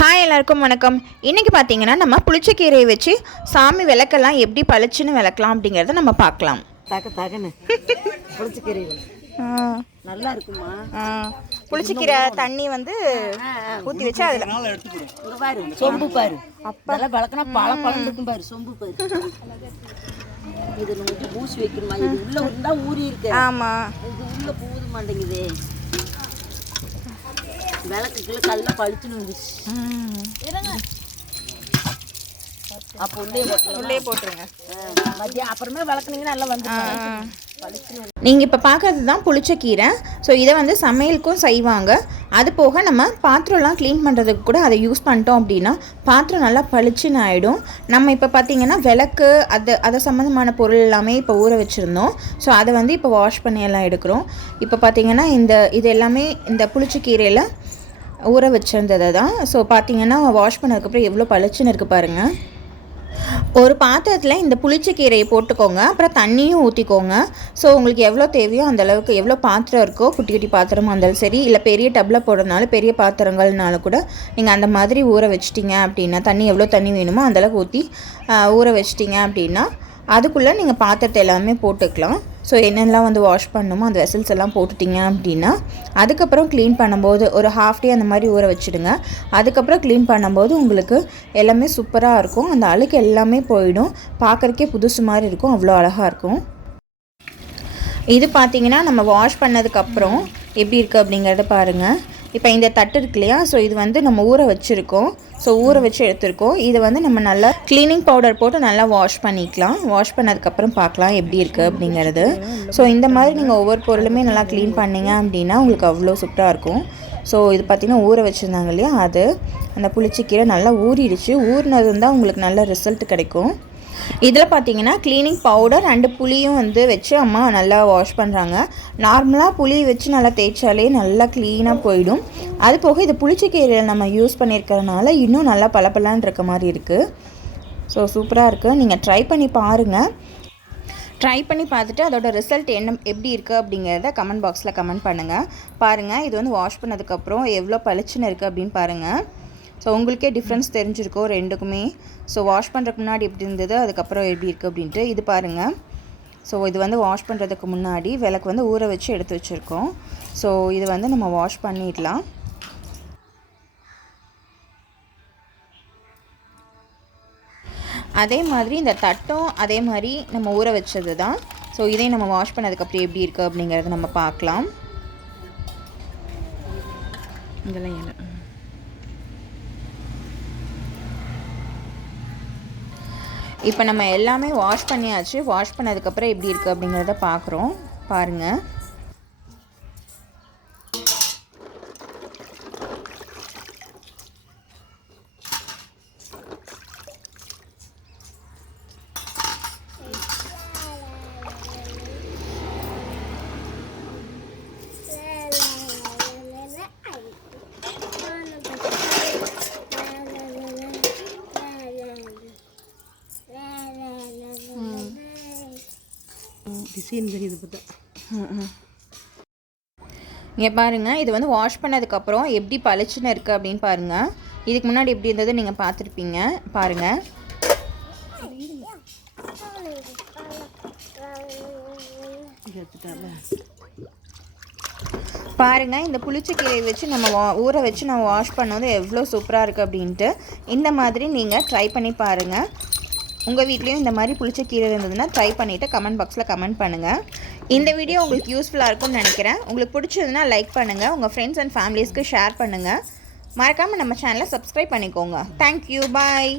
Hi எல்லாருக்கும் வணக்கம். இன்றைக்கி பார்த்தீங்கன்னா நம்ம புளிச்சக்கீரையை வச்சு சாமி விளக்கெல்லாம் எப்படி பளிச்சுன்னு விளக்கலாம் அப்படிங்கிறத நம்ம பார்க்கலாம். புளிச்சக்கீரை நல்லா இருக்குமா? புளிச்சக்கீரை தண்ணி வந்து ஊற்றி வச்சு அதில் பாரு சொம்பு பாரு அப்பெல்லாம் விளக்குனா பல பழம் இருக்கும் பாரு சொம்பு பாரு. இதில் வந்து பூசி வைக்கணுமா? இது உள்ள இருந்தா ஊறி இருக்கு. ஆமாம், இது உள்ள போக மாட்டேங்குது. விளக்குக்குள்ள கல்ல பழிச்சுன்னு வந்துச்சு. அப்போ உள்ளே போட்டுருங்க. மதியம் அப்புறமே விளக்குனீங்கன்னா நல்லா வந்து. நீங்கள் இப்போ பார்க்குறது தான் புளிச்சக்கீரை. ஸோ இதை வந்து சமையலுக்கும் செய்வாங்க. அது போக நம்ம பாத்திரம்லாம் க்ளீன் பண்ணுறதுக்கு கூட அதை யூஸ் பண்ணிட்டோம் அப்படின்னா பாத்திரம் நல்லா பளிச்சுன்னு ஆகிடும். நம்ம இப்போ பார்த்திங்கன்னா விளக்கு அதை சம்மந்தமான பொருள் எல்லாமே இப்போ ஊற வச்சுருந்தோம். ஸோ அதை வந்து இப்போ வாஷ் பண்ணி எல்லாம் எடுக்கிறோம். இப்போ பார்த்திங்கன்னா இது எல்லாமே இந்த புளிச்சக்கீரையில் ஊற வச்சுருந்தது தான். ஸோ பார்த்திங்கன்னா வாஷ் பண்ணதுக்கப்புறம் எவ்வளோ பளிச்சுன்னு இருக்குது பாருங்கள். ஒரு பாத்திரத்தில் இந்த புளிச்சக்கீரையை போட்டுக்கோங்க. அப்புறம் தண்ணியும் ஊற்றிக்கோங்க. ஸோ உங்களுக்கு எவ்வளோ தேவையோ அந்தளவுக்கு, எவ்வளோ பாத்திரம் இருக்கோ, குட்டி குட்டி பாத்திரமாக இருந்தாலும் சரி, இல்லை பெரிய டப்பில் போடுறதுனால பெரிய பாத்திரங்கள்னால கூட நீங்கள் அந்த மாதிரி ஊற வச்சிட்டிங்க அப்படின்னா, தண்ணி எவ்வளோ தண்ணி வேணுமோ அந்தளவுக்கு ஊற்றி ஊற வச்சிட்டிங்க அப்படின்னா அதுக்குள்ளே நீங்கள் பாத்திரத்தை எல்லாமே போட்டுக்கலாம். ஸோ என்னெல்லாம் வந்து வாஷ் பண்ணணுமோ அந்த வெசல்ஸ் எல்லாம் போட்டுட்டிங்க அப்படின்னா அதுக்கப்புறம் க்ளீன் பண்ணும்போது ஒரு ஹாஃப் டே அந்த மாதிரி ஊற வச்சுடுங்க. அதுக்கப்புறம் க்ளீன் பண்ணும்போது உங்களுக்கு எல்லாமே சூப்பராக இருக்கும். அந்த அழுக்கு எல்லாமே போயிடும். பார்க்குறக்கே புதுசு மாதிரி இருக்கும். அவ்வளோ அழகாக இருக்கும். இது பார்த்திங்கன்னா நம்ம வாஷ் பண்ணதுக்கப்புறம் எப்படி இருக்குது அப்படிங்கிறத பாருங்கள். இப்போ இந்த தட்டு இருக்கு இல்லையா? ஸோ இது வந்து நம்ம ஊற வச்சுருக்கோம். ஸோ ஊற வச்சு எடுத்துருக்கோம். இதை வந்து நம்ம நல்லா க்ளீனிங் பவுடர் போட்டு நல்லா வாஷ் பண்ணிக்கலாம். வாஷ் பண்ணதுக்கப்புறம் பார்க்கலாம் எப்படி இருக்குது அப்படிங்கிறது. ஸோ இந்த மாதிரி நீங்கள் ஒவ்வொரு பொருளுமே நல்லா க்ளீன் பண்ணிங்க அப்படின்னா உங்களுக்கு அவ்வளோ சூப்பராக இருக்கும். ஸோ இது பார்த்திங்கன்னா ஊற வச்சுருந்தாங்க இல்லையா? அது அந்த புளிச்சக்கீரை நல்லா ஊறிடுச்சு. ஊறினது தான் உங்களுக்கு நல்ல ரிசல்ட் கிடைக்கும். இதில் பார்த்தீங்கன்னா க்ளீனிங் பவுடர் அண்டு புளியும் வந்து வச்சு அம்மா நல்லா வாஷ் பண்ணுறாங்க. நார்மலாக புளி வச்சு நல்லா தேய்ச்சாலே நல்லா க்ளீனாக போயிடும். அது போக இது புளிச்சக்கீரையில் நம்ம யூஸ் பண்ணியிருக்கிறதுனால இன்னும் நல்லா பளபளன்னு இருக்க மாதிரி இருக்குது. ஸோ சூப்பராக இருக்குது. நீங்கள் ட்ரை பண்ணி பாருங்கள். ட்ரை பண்ணி பார்த்துட்டு அதோட ரிசல்ட் எப்படி இருக்குது அப்படிங்கிறத கமெண்ட் பாக்ஸில் கமெண்ட் பாருங்கள். இது வந்து வாஷ் பண்ணதுக்கப்புறம் எவ்வளோ பளிச்சுன்னு இருக்குது அப்படின்னு பாருங்கள். ஸோ உங்களுக்கே டிஃப்ரென்ஸ் தெரிஞ்சிருக்கோம் ரெண்டுக்குமே. ஸோ வாஷ் பண்ணுறதுக்கு முன்னாடி எப்படி இருந்தது, அதுக்கப்புறம் எப்படி இருக்குது அப்படின்ட்டு இது பாருங்கள். ஸோ இது வந்து வாஷ் பண்ணுறதுக்கு முன்னாடி விளக்கு வந்து ஊற வச்சு எடுத்து வச்சுருக்கோம். ஸோ இது வந்து நம்ம வாஷ் பண்ணிடலாம். அதே மாதிரி இந்த தட்டும் அதே மாதிரி நம்ம ஊற வச்சது தான். ஸோ இதையும் நம்ம வாஷ் பண்ணதுக்கப்புறம் எப்படி இருக்குது அப்படிங்கிறத நம்ம பார்க்கலாம். இதெல்லாம் இப்போ நம்ம எல்லாமே வாஷ் பண்ணியாச்சு. வாஷ் பண்ணதுக்கப்புறம் எப்படி இருக்குது அப்படிங்கிறத பார்க்குறோம். பாருங்கள். டிசைன் தெரியுது பார்த்தா. இங்கே பாருங்கள். இது வந்து வாஷ் பண்ணதுக்கப்புறம் எப்படி பளிச்சுன்னு இருக்குது அப்படின்னு பாருங்கள். இதுக்கு முன்னாடி எப்படி இருந்தது நீங்கள் பார்த்துருப்பீங்க. பாருங்கள். பாருங்கள், இந்த புளிச்சக்கீரை வச்சு நம்ம ஊற வச்சு நம்ம வாஷ் பண்ணது எவ்வளோ சூப்பராக இருக்குது அப்படின்ட்டு. இந்த மாதிரி நீங்கள் ட்ரை பண்ணி பாருங்கள். உங்கள் வீட்லேயும் இந்த மாதிரி புளிச்சக்கீரை இருந்ததுன்னா ட்ரை பண்ணிவிட்டு கமெண்ட் பாக்ஸில் கமெண்ட் பண்ணுங்கள். இந்த வீடியோ உங்களுக்கு யூஸ்ஃபுல்லாக இருக்கும்னு நினைக்கிறேன். உங்களுக்கு பிடிச்சதுன்னா லைக் பண்ணுங்கள். உங்கள் ஃப்ரெண்ட்ஸ் அண்ட் ஃபேமிலிஸ்க்கு ஷேர் பண்ணுங்கள். மறக்காமல் நம்ம சேனலை சப்ஸ்கிரைப் பண்ணிக்கோங்க. தேங்க்யூ. பாய்.